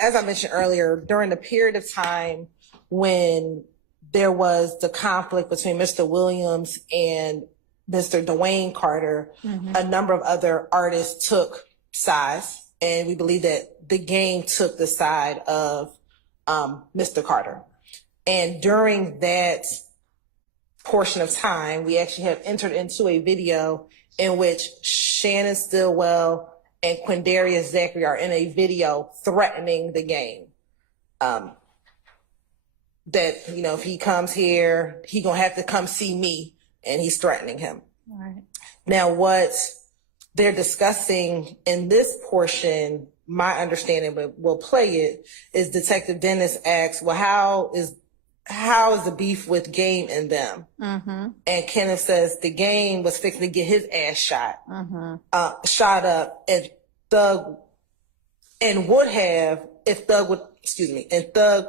as I mentioned earlier, during the period of time when there was the conflict between Mr. Williams and Mr. Dwayne Carter, a number of other artists took sides, and we believe that the game took the side of Mr. Carter. And during that portion of time, we actually have entered into a video in which Shannon, Stillwell, and Quindarious Zachary are in a video threatening the game. That, you know, if he comes here, he gonna have to come see me, and he's threatening him. All right. Now, what they're discussing in this portion, my understanding, but we'll play it, is Detective Dennis asks, well, how is the beef with Game and them? And Kenneth says the Game was fixing to get his ass shot, shot up, and Thug, and would have, if Thug would, and Thug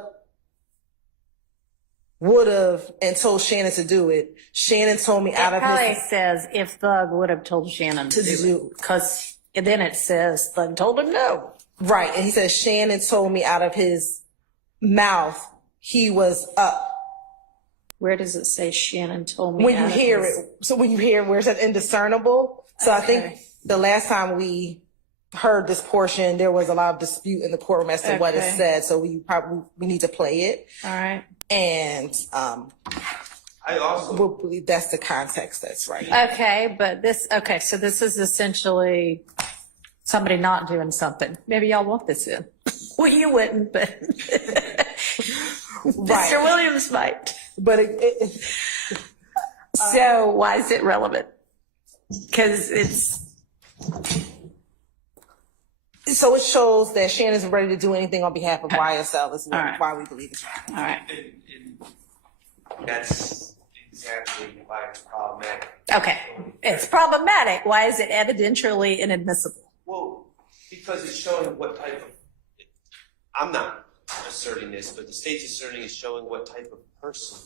would have and told Shannon to do it. Shannon told me out of his... It probably says if Thug would have told Shannon to do it, because then it says Thug told him no. Right, and he says Shannon told me out of his mouth he was up. Where does it say Shannon told me? When you hear it, so when you hear where it says indiscernible. So I think the last time we heard this portion, there was a lot of dispute in the courtroom as to what it said. So we need to play it. All right. And I also we'll believe that's the context that's right. Okay, but so this is essentially somebody not doing something. Maybe y'all want this in. Well, you wouldn't, but Mr. Williams might. But so why is it relevant? Because so it shows that Shannon's ready to do anything on behalf of YSL. Is why we believe it's right. All right. and that's exactly why it's problematic. Okay, it's problematic. Why is it evidentially inadmissible? Well, because it's showing what type of, I'm not asserting this, but the state's asserting is showing what type of person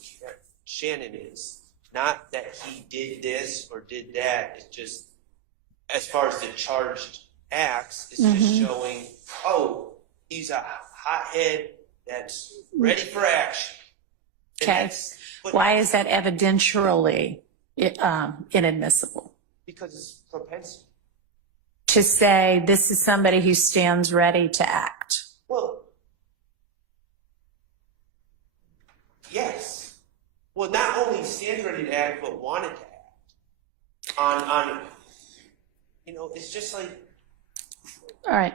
Shannon is. Not that he did this or did that. It's just, as far as the charged acts, it's just showing, oh, he's a hothead that's ready for action. Okay. Why is that evidentially inadmissible? Because it's propensity. To say this is somebody who stands ready to act. Well, yes. Well, not only stands ready to act, but wanted to act. On you know, it's just like. All right.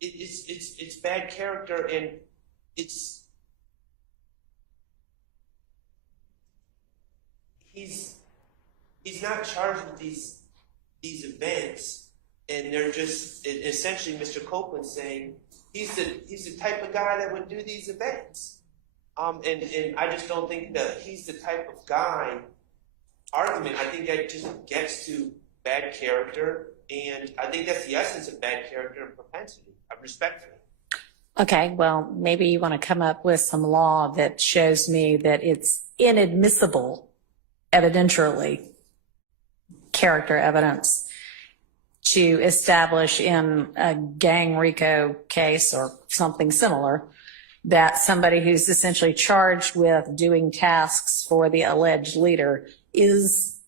It's bad character, and it's. He's not charged with these events, and they're just essentially Mr. Copeland saying he's the type of guy that would do these events, and I just don't think that he's the type of guy argument. I think that just gets to bad character, and I think that's the essence of bad character and propensity. Respectfully. Okay, well, maybe you want to come up with some law that shows me that it's inadmissible, evidentially, character evidence to establish in a gang RICO case or something similar that somebody who's essentially charged with doing tasks for the alleged leader is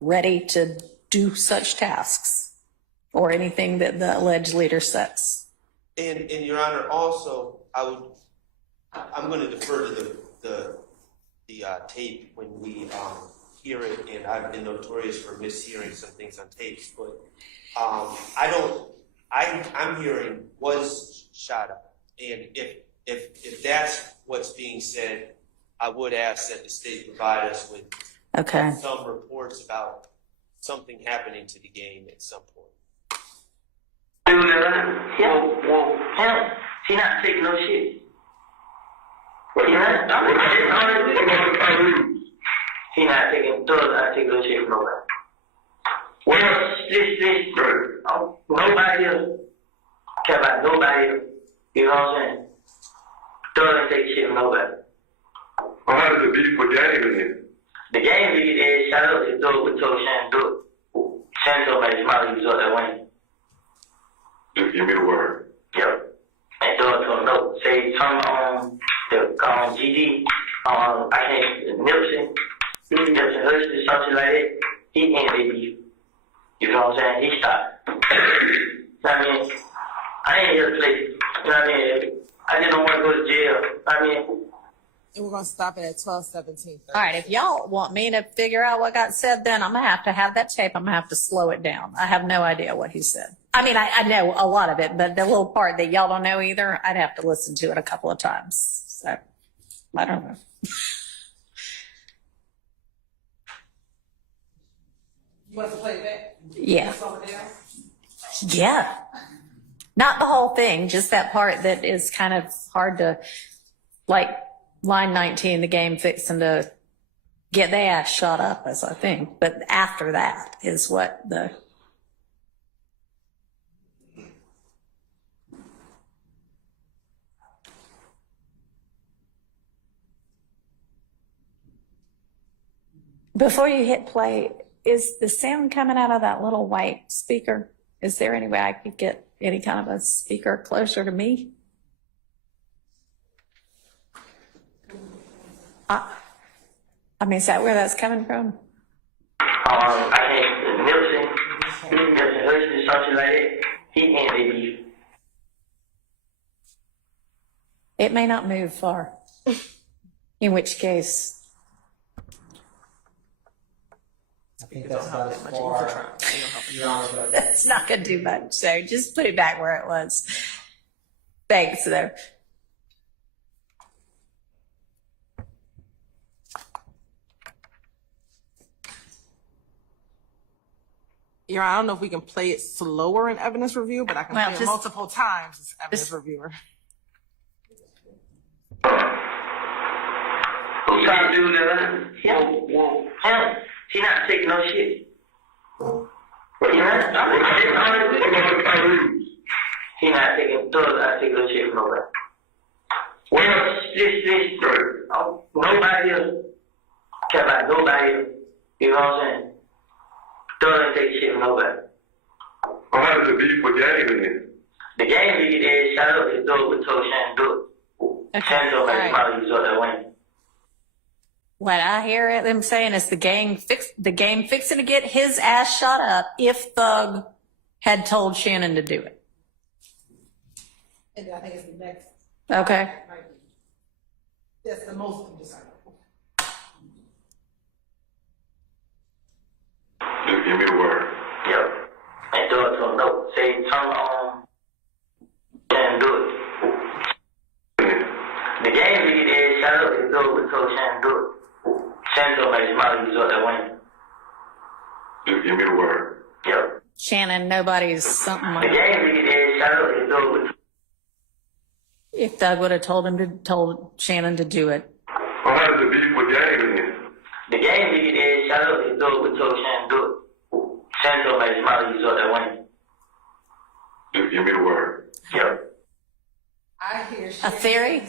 ready to do such tasks or anything that the alleged leader sets. And Your Honor, also, I'm going to defer to the tape when we hear it, and I've been notorious for mishearing some things on tapes, but I'm hearing was shot up, and if that's what's being said, I would ask that the state provide us with some reports about something happening to the game at some point. Well, she not taking no shit. She not taking no shit from nobody. Well, this, nobody else care about nobody else. You know what I'm saying? Thug ain't take shit from nobody. Well, how does the beef with Game in? The game is shot up to Thug with told Shannon do it. Shannon told me his mother was up that way. Just give me the word. Yep. And say some the GD, I can't Nipsey Hussle, something like that. He ended their beef. You know what I'm saying? He stopped. You know what I mean? I ain't here to play. You know what I mean? I just don't want to go to jail. I mean. And we're going to stop it at 12:17. All right, if y'all want me to figure out what got said, then I'm going to have that tape. I'm going to have to slow it down. I have no idea what he said. I mean, I know a lot of it, but the little part that y'all don't know either, I'd have to listen to it a couple of times. So, I don't know. You want to play that? Yeah. Yeah. Not the whole thing, just that part that is kind of hard to, like, line 19, the game fixing to get their ass shot up, as I think. But after that is what the... Before you hit play, is the sound coming out of that little white speaker? Is there any way I could get any kind of a speaker closer to me? I mean, is that where that's coming from? I think Nipsey Hussle, something like that. He ended their beef. It may not move far. In which case, I think that's about as far. it's not going to do much. So just put it back where it was. Thanks, though. I don't know if we can play it slower in evidence review, but I can play it multiple times as evidence reviewer. Who trying to do that? Him. He not taking no shit. He not taking no shit from nobody. Well, this nobody else care about nobody else. You know what I'm saying? Don't take shit from nobody. Well, how does the beef with Gang in here? The Gang nigga there shot up his door with told Shannon do it. Shannon told me probably use all that Wayne. What I hear them saying is the game fixing to get his ass shot up if Thug had told Shannon to do it. And I think it's the next. Okay. That's the most undesirable. Just give me the word. Yep. And do it to him. No. Say, turn on and do it. The Gang nigga there shot up his door with told Shannon do it. Shannon told me his mouth use all that Wayne. Just give me the word. Yep. Shannon, nobody's something The like that. Gang nigga there shot up his door with. If Thug would have told Shannon to do it. Well, how does the beef with Gang in here? The Gang nigga there shot up his door with told Shannon do it. Shannon told me his mouth use all that Wayne. Just give me the word. Yep. I hear A theory?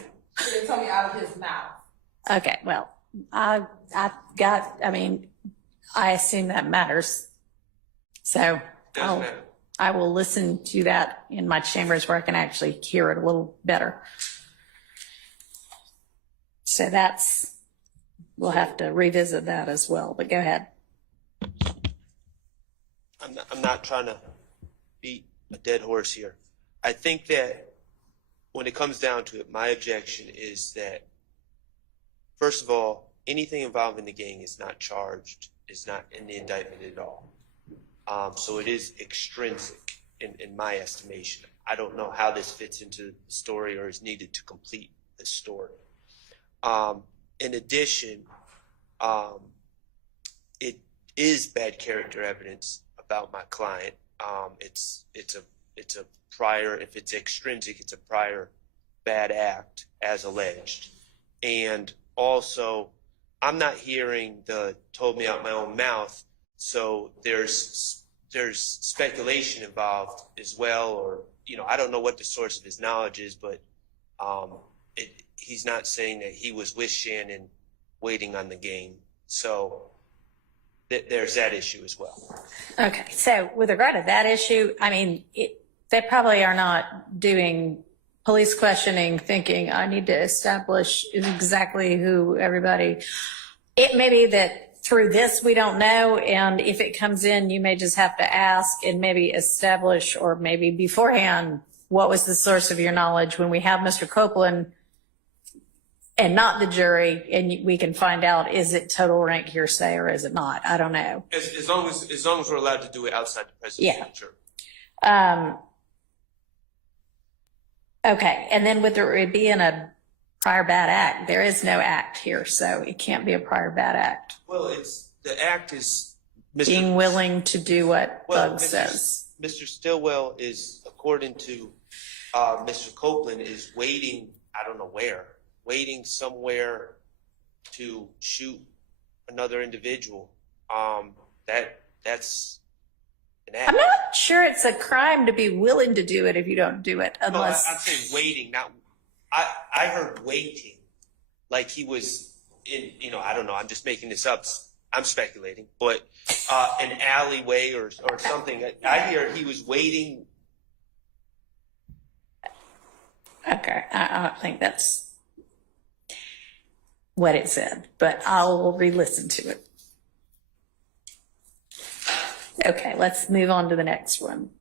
They told me out of his mouth. Okay, well, I assume that matters. So I will listen to that in my chambers where I can actually hear it a little better. So we'll have to revisit that as well, but go ahead. I'm not trying to beat a dead horse here. I think that when it comes down to it, my objection is that, first of all, anything involving the gang is not charged, is not in the indictment at all. So it is extrinsic in my estimation. I don't know how this fits into the story or is needed to complete the story. In addition, it is bad character evidence about my client. It's a prior, if it's extrinsic, it's a prior bad act as alleged. And also, I'm not hearing the told me out my own mouth, so there's speculation involved as well, or, I don't know what the source of his knowledge is, but he's not saying that he was with Shannon waiting on the game. So there's that issue as well. Okay, so with regard to that issue, I mean, they probably are not doing police questioning, thinking, I need to establish exactly who everybody, it may be that through this, we don't know. And if it comes in, you may just have to ask and maybe establish, or maybe beforehand, what was the source of your knowledge when we have Mr. Copeland and not the jury, and we can find out, is it total rank hearsay or is it not? I don't know. As long as we're allowed to do it outside the presence Yeah. of the jury. Okay, and then with there being a prior bad act, there is no act here, so it can't be a prior bad act. Well, the act is Being willing to do what Thug Mr. says. Mr. Stillwell is, according to Mr. Copeland, is waiting, I don't know where, waiting somewhere to shoot another individual. That's an act. I'm not sure it's a crime to be willing to do it if you don't do it, No, unless. I'm saying waiting, not. I heard waiting, like he was in. I don't know. I'm just making this up. I'm speculating, but an alleyway or something. I hear he was waiting. Okay, I don't think that's what it said, but I'll re-listen to it. Okay, let's move on to the next one.